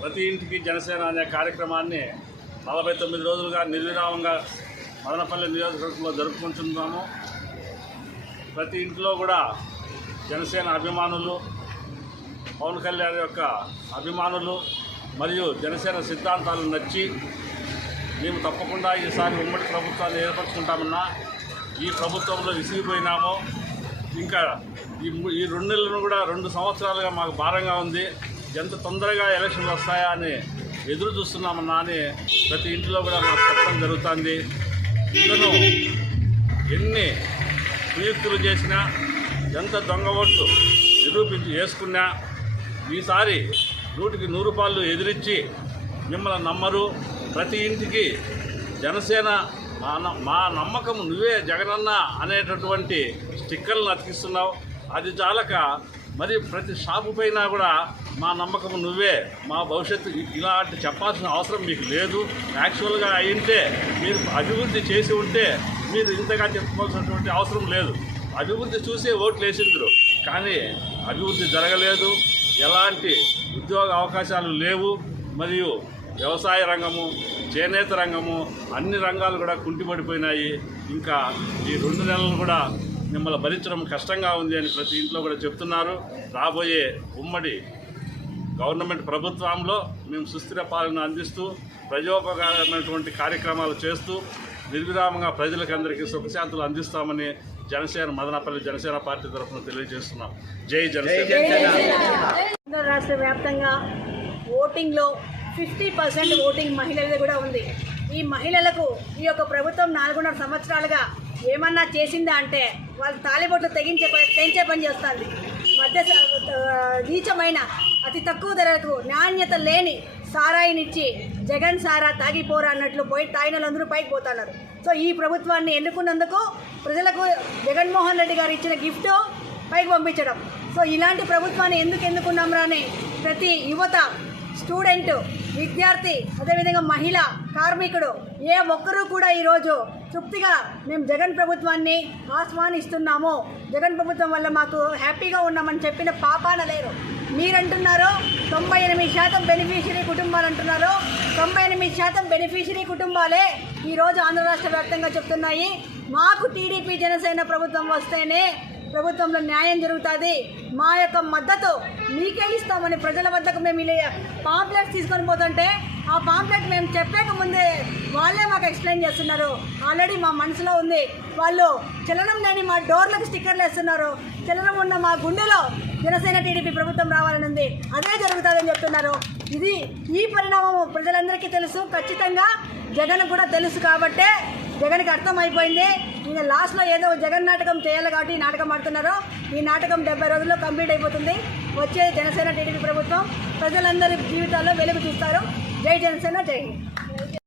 ప్రతి ఇంటికి జనసేన అనే కార్యక్రమాన్ని నలభై తొమ్మిది రోజులుగా నిర్విరామంగా మదనపల్లి నియోజకవర్గంలో జరుపుకుంటున్నాము. ప్రతి ఇంట్లో కూడా జనసేన అభిమానులు పవన్ కళ్యాణ్ యొక్క అభిమానులు మరియు జనసేన సిద్ధాంతాలు నచ్చి మేము తప్పకుండా ఈసారి ఉమ్మడి ప్రభుత్వాన్ని ఏర్పరచుకుంటామన్నా ఈ ప్రభుత్వంలో విసిగిపోయినాము. ఇంకా ఈ ఈ రెండు నెలలను కూడా రెండు సంవత్సరాలుగా మాకు భారంగా ఉంది. ఎంత తొందరగా ఎలక్షన్లు వస్తాయా అని ఎదురు చూస్తున్నామన్నా అని ప్రతి ఇంటిలో కూడా మాకు చెప్పడం జరుగుతుంది. ఇతను ఎన్ని కుయుక్తులు చేసినా ఎంత దొంగ ఓట్లు నిరూపించి వేసుకున్నా ఈసారి నూటికి నూరు పాళ్ళు ఎదిరించి మిమ్మల్ని నమ్మరు. ప్రతి ఇంటికి జనసేన మా న- మా నమ్మకం నువ్వే జగనన్న అనేటటువంటి స్టిక్కర్లను అతికిస్తున్నావు. అది చాలక మరి ప్రతి షాపు పైన కూడా మా నమ్మకం నువ్వే మా భవిష్యత్తు ఇ- ఇలాంటి చెప్పాల్సిన అవసరం మీకు లేదు. యాక్చువల్గా అయింటే మీరు అభివృద్ధి చేసి ఉంటే మీరు ఇంతగా చెప్పుకోవాల్సినటువంటి అవసరం లేదు. అభివృద్ధి చూసే ఓట్లు వేసిండ్రు. కానీ అభివృద్ధి జరగలేదు. ఎలాంటి ఉద్యోగ అవకాశాలు లేవు. మరియు వ్యవసాయ రంగము చేనేత రంగము అన్ని రంగాలు కూడా కుంటిపడిపోయినాయి ఇంకా ఈ రెండు నెలలు కూడా మిమ్మల్ని భరించడం కష్టంగా ఉంది అని ప్రతి ఇంట్లో కూడా చెప్తున్నారు. రాబోయే ఉమ్మడి గవర్నమెంట్ ప్రభుత్వంలో మేము సుస్థిర పాలన అందిస్తూ ప్రజోపకారమైనటువంటి కార్యక్రమాలు చేస్తూ నిర్విరామంగా ప్రజలకందరికీ సుఖశాంతులు అందిస్తామని జనసేన మదనపల్లి జనసేన పార్టీ తరఫున తెలియజేస్తున్నాం. జై జనసేన. రాష్ట్ర వ్యాప్తంగా ఓటింగ్లో ఫిఫ్టీ పర్సెంట్ ఓటింగ్ మహిళలది కూడా ఉంది. ఈ మహిళలకు ఈ యొక్క ప్రభుత్వం నాలుగున్నర సంవత్సరాలుగా ఏమన్నా చేసిందా అంటే వాళ్ళు తాలిబొట్లు తెగించే పని తెంచే పని చేస్తుంది. మధ్య స- నీచమైన అతి తక్కువ ధరలకు నాణ్యత లేని సారాయినిచ్చి జగన్ సారా తాగిపోరా అన్నట్లు పోయి తాగిన పైకి పోతున్నారు. సో ఈ ప్రభుత్వాన్ని ఎన్నుకున్నందుకు ప్రజలకు జగన్మోహన్ రెడ్డి గారు ఇచ్చిన గిఫ్ట్ పైకి పంపించడం. సో ఇలాంటి ప్రభుత్వాన్ని ఎందుకు ఎన్నుకున్నాం అని ప్రతి యువత స్టూడెంట్ విద్యార్థి అదేవిధంగా మహిళ కార్మికుడు ఏ ఒక్కరూ కూడా ఈరోజు తృప్తిగా మేము జగన్ ప్రభుత్వాన్ని ఆహ్వానిస్తున్నాము. జగన్ ప్రభుత్వం వల్ల మాకు హ్యాపీగా ఉన్నామని చెప్పిన పాపాన లేరు. మీరంటున్నారు తొంభై ఎనిమిది శాతం బెనిఫిషరీ కుటుంబాలు అంటున్నారు. తొంభై ఎనిమిది శాతం బెనిఫిషరీ కుటుంబాలే ఈరోజు ఆంధ్ర రాష్ట్ర వ్యాప్తంగా చెప్తున్నాయి. మాకు టీడీపీ జనసేన ప్రభుత్వం వస్తేనే ప్రభుత్వంలో న్యాయం జరుగుతుంది. మా యొక్క మద్దతు మీకే ఇస్తామని ప్రజల వద్దకు మేము ఇలా పాంప్లెట్స్ తీసుకొని పోతుంటే ఆ పాంప్లెట్ మేము చెప్పేక ముందే వాళ్ళే మాకు ఎక్స్ప్లెయిన్ చేస్తున్నారు. ఆల్రెడీ మా మనసులో ఉంది. వాళ్ళు చలనం లేని మా డోర్లకు స్టిక్కర్లు వేస్తున్నారు. చలనం ఉన్న మా గుండెలో జనసేన టీడీపీ ప్రభుత్వం రావాలని ఉంది. అదే జరుగుతుందని చెప్తున్నారు. ఇది ఈ పరిణామం ప్రజలందరికీ తెలుసు. ఖచ్చితంగా జగన్ కూడా తెలుసు కాబట్టే జగన్కి అర్థమైపోయింది. ఈయన లాస్ట్లో ఏదో జగన్ నాటకం చేయాలి కాబట్టి ఈ నాటకం ఆడుతున్నారు. ఈ నాటకం డెబ్బై రోజుల్లో కంప్లీట్ అయిపోతుంది. వచ్చే జనసేన టీడీపీ ప్రభుత్వం ప్రజలందరి జీవితాల్లో వెలుగు చూస్తారు. జై జనసేన జై